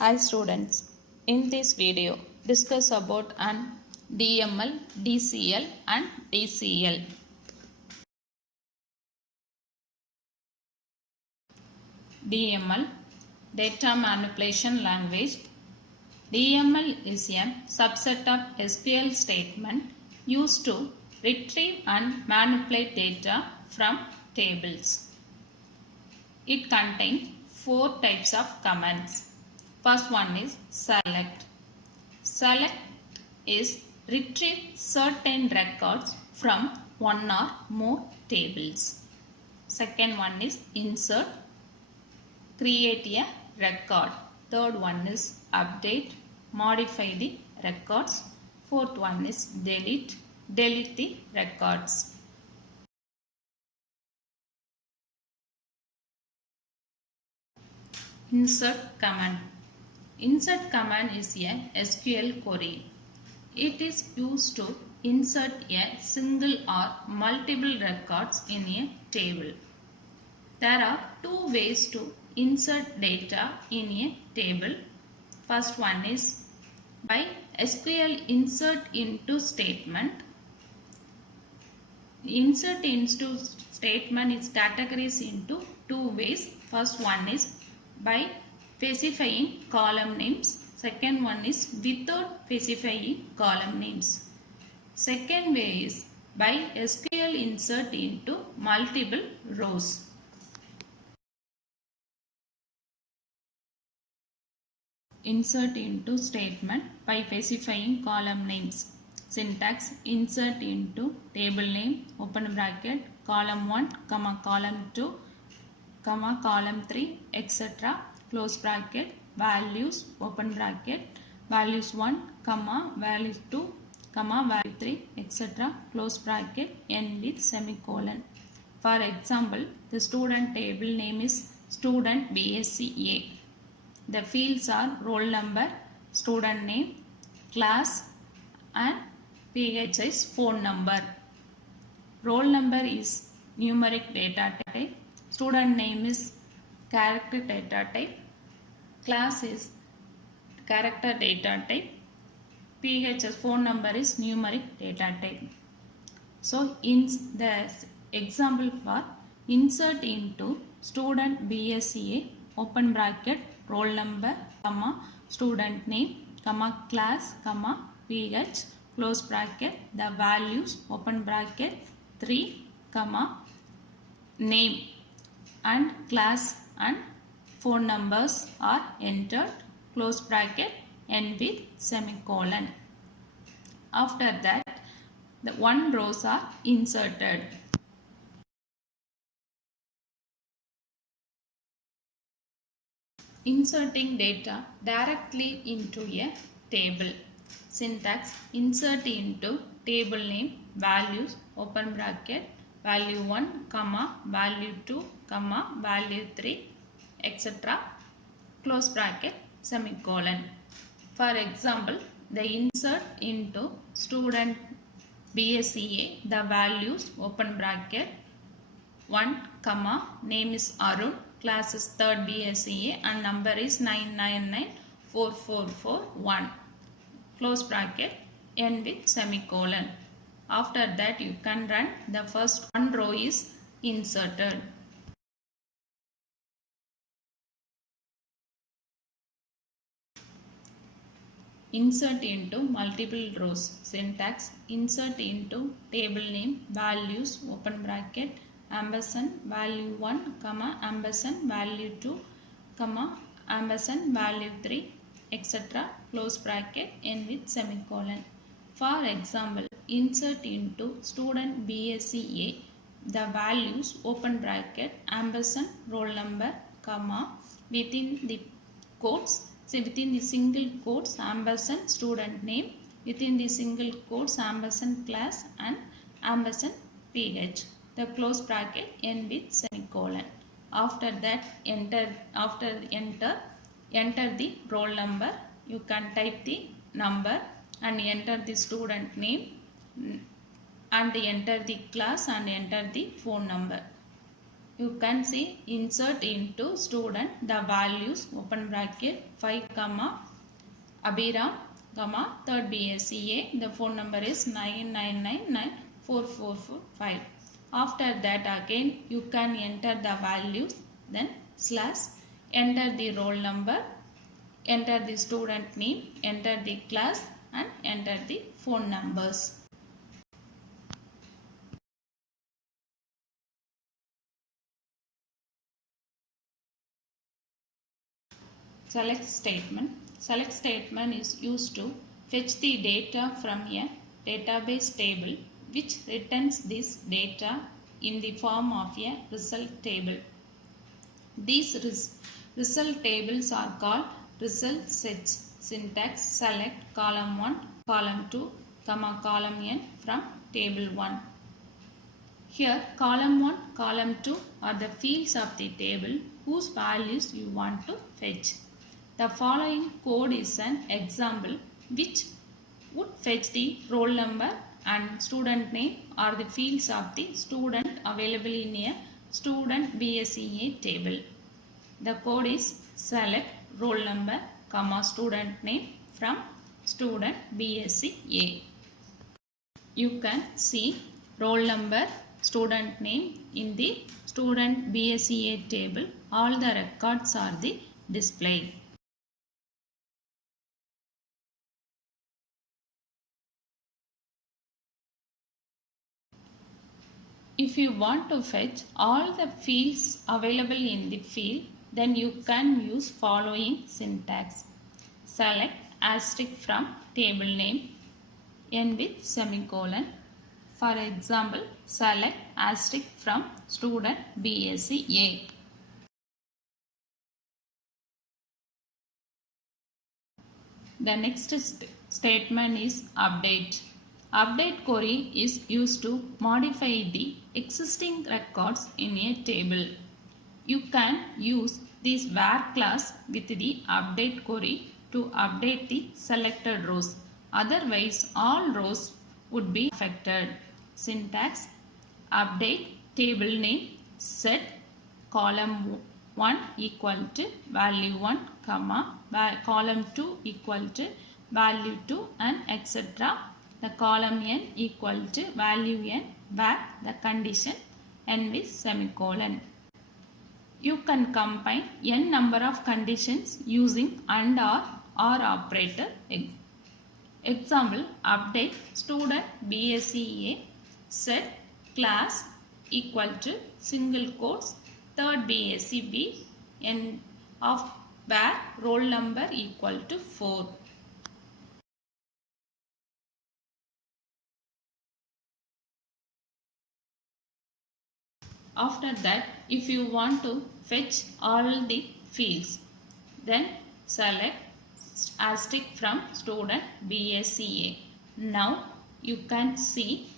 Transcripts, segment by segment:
Hi students, in this video discuss about an DML, DCL and DCL. DML, Data Manipulation Language. DML is a subset of SQL statement used to retrieve and manipulate data from tables. It contains 4 types of commands. First one is select. Select is retrieve certain records from one or more tables. Second one is insert, create a record. Third one is update, modify the records. Fourth one is delete, delete the records. Insert command. Insert command is a SQL query. It is used to insert a single or multiple records in a table. There are two ways to insert data in a table. First one is by SQL insert into statement. Insert into statement is categorized into two ways. First one is by specifying column names. Second one is without specifying column names. Second way is by SQL insert into multiple rows. Insert into statement by specifying column names. Syntax: insert into table name, open bracket, column 1, column 2, column 3, etc. Close bracket, values, open bracket, values 1, values 2, value 3, etc. Close bracket, end with semicolon. For example, the student table name is student BSc. The fields are roll number, student name, class and PHI's phone number. Roll number is numeric data type. Student name is character data type. Class is character data type. PHI's phone number is numeric data type. So in the example for insert into student BSc, open bracket, roll number, student name, class, PH, close bracket, the values, open bracket, 3, name and class and phone numbers are entered, close bracket, end with semicolon. After that, the one rows are inserted. Inserting data directly into a table. Syntax: insert into table name, values, open bracket, value 1, value 2, value 3, etc. Close bracket, semicolon. For example, the insert into student BSc, the values, open bracket, 1, name is Arun, class is 3rd BSc and number is 9994441. Close bracket, end with semicolon. After that you can run. The first one row is inserted. Insert into multiple rows. Syntax: insert into table name, values, open bracket, ampersand, value 1, ampersand, value 2, ampersand, value 3, etc. Close bracket, end with semicolon. For example, insert into student BSc, the values, open bracket, ampersand, roll number, within the quotes, within the single quotes, ampersand, student name, within the single quotes, ampersand, class and ampersand, PH. The close bracket, end with semicolon. After that, enter the roll number. You can type the number and enter the student name and enter the class and enter the phone number. You can see insert into student the values open bracket 5 comma Abhiram comma third BSCA. The phone number is 99994445. After that again you can enter the values, then slash, enter the roll number, enter the student name, enter the class and enter the phone numbers. Select statement. Select statement is used to fetch the data from a database table which returns this data in the form of a result table. These result tables are called result sets. Syntax: select column 1, column 2, comma column n from table 1. Here column 1, column 2 are the fields of the table whose values you want to fetch. The following code is an example which would fetch the roll number and student name or the fields of the student available in a student BSEA table. The code is select roll number, comma student name from student BSEA. You can see roll number, student name in the student BSEA table. All the records are the displayed. If you want to fetch all the fields available in the field, then you can use following syntax. Select asterisk from table name, n with semicolon. For example, select asterisk from student BSEA. The next statement is update. Update query is used to modify the existing records in a table. You can use this var class with the update query to update the selected rows. Otherwise, all rows would be affected. Syntax: update table name, set column 1 equal to value 1, comma column 2 equal to value 2 and etc. The column n equal to value n where the condition n with semicolon. You can combine n number of conditions using AND or OR operator. Example: update student BSEA set class equal to single quotes third BSEB n of where roll number equal to 4. After that, if you want to fetch all the fields, then select asterisk from student BSEA. Now you can see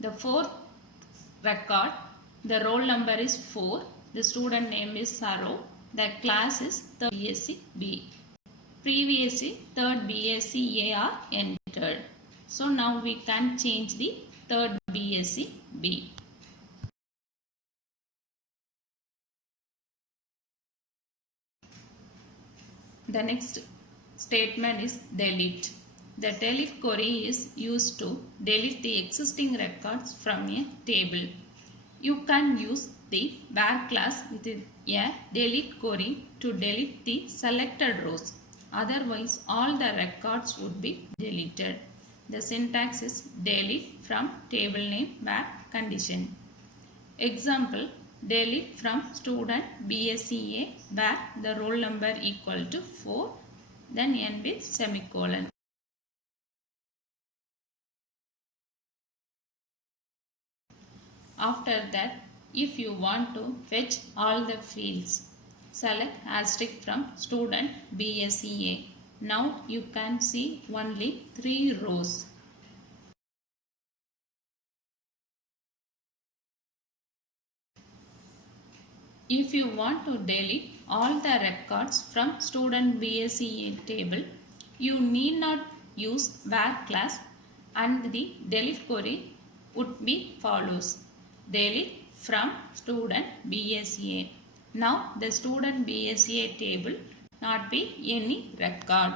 the fourth record. The roll number is 4. The student name is Saro. The class is third BSEB. Previously, third BSEA are entered. So now we can change the third BSEB. The next statement is delete. The delete query is used to delete the existing records from a table. You can use the var class with a delete query to delete the selected rows. Otherwise, all the records would be deleted. The syntax is delete from table name var condition. Example: delete from student BSEA where the roll number equal to 4, then n with semicolon. After that, if you want to fetch all the fields, select asterisk from student BSEA. Now you can see only 3 rows. If you want to delete all the records from student BSEA table, you need not use var class and the delete query would be follows. Delete from student BSA. Now the student BSA table not be any record.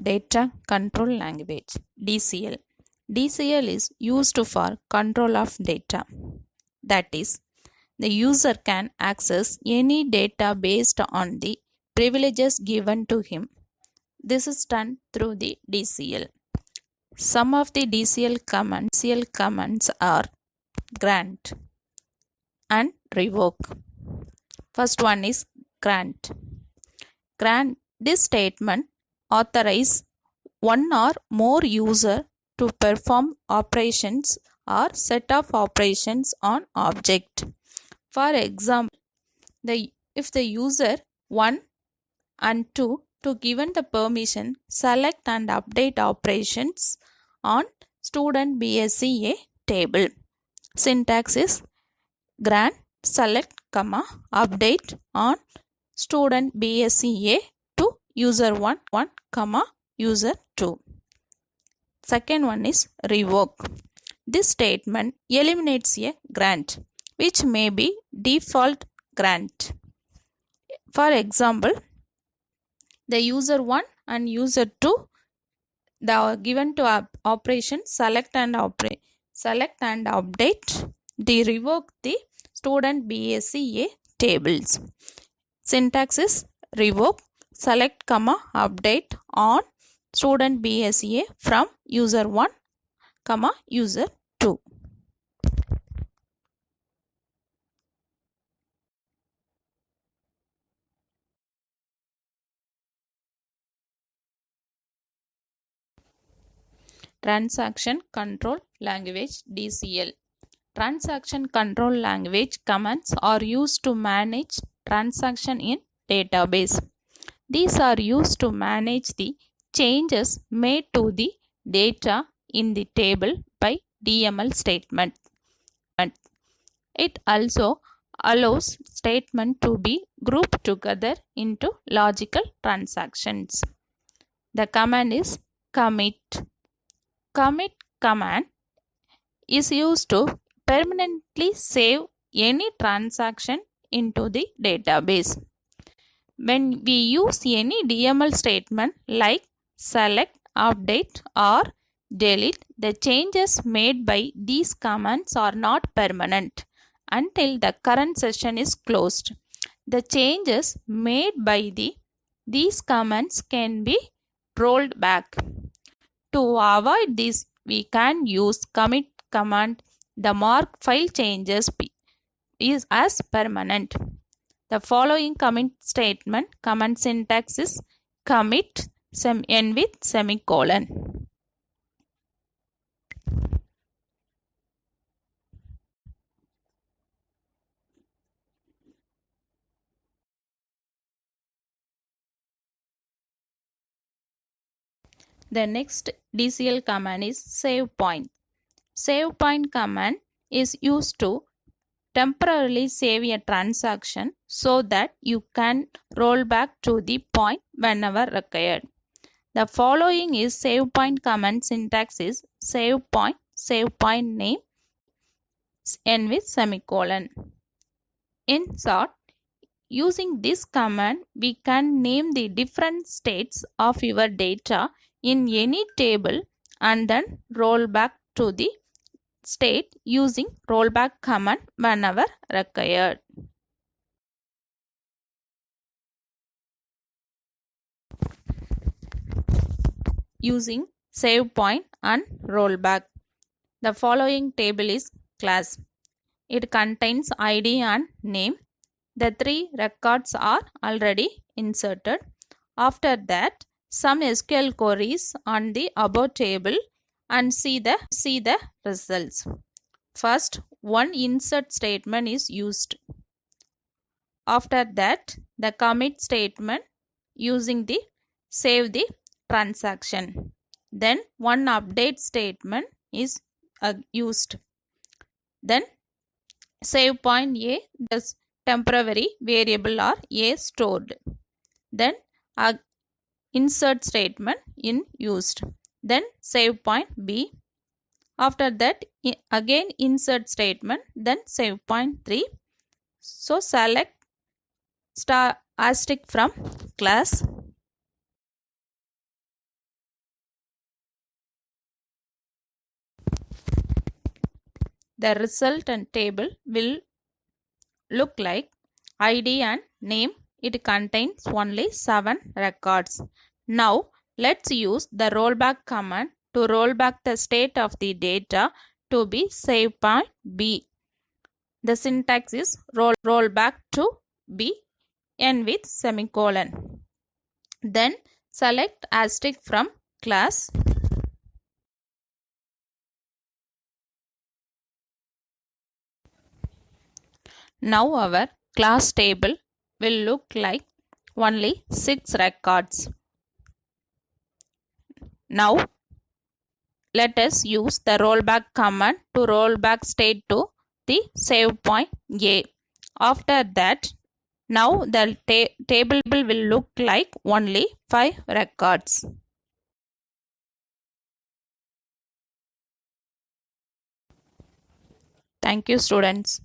Data Control Language DCL. DCL is used for control of data. That is, the user can access any data based on the privileges given to him. This is done through the DCL. Some of the DCL commands are grant and revoke. First one is grant. Grant. This statement authorize one or more user to perform operations or set of operations on object. For example, if the user 1 and 2 to given the permission select and update operations on student BSA table. Syntax is grant select comma update on student BSA to user 1 comma user 2. Second one is revoke. This statement eliminates a grant which may be default grant. For example, the user 1 and user 2 they are given to operation select and update. They revoke the student BSA tables. Syntax is revoke select comma update on student BSA from user 1 comma user 2. Transaction Control Language DCL. Transaction Control Language commands are used to manage transaction in database. These are used to manage the changes made to the data in the table by DML statement. It also allows statement to be grouped together into logical transactions. The command is commit. Commit command is used to permanently save any transaction into the database. When we use any DML statement like select, update or delete, the changes made by these commands are not permanent until the current session is closed. The changes made by these commands can be rolled back. To avoid this, we can use commit command. The mark file changes is as permanent. The following commit statement command syntax is commit end with semicolon. The next DCL command is save point. Save point command is used to temporarily save a transaction so that you can roll back to the point whenever required. The following is save point command syntax is save point name end with semicolon. In short, using this command we can name the different states of your data in any table and then roll back to the state using rollback command whenever required. Using save point and rollback. The following table is class. It contains ID and name. The 3 records are already inserted. After that, some SQL queries on the above table and see the results. First, one insert statement is used. After that, the commit statement using the save the transaction. Then one update statement is used. Then save point A, the temporary variable or A stored. Then insert statement in used. Then save point B, After that, again insert statement, then save point 3. So select star asterisk from class. The resultant table will look like ID and name. It contains only 7 records. Now let's use the rollback command to roll back the state of the data to be save point B. The syntax is roll back to B, n with semicolon. Then select asterisk from class. Now our class table will look like only 6 records. Now let us use the rollback command to roll back state to the save point A. After that, now the table will look like only 5 records. Thank you, students.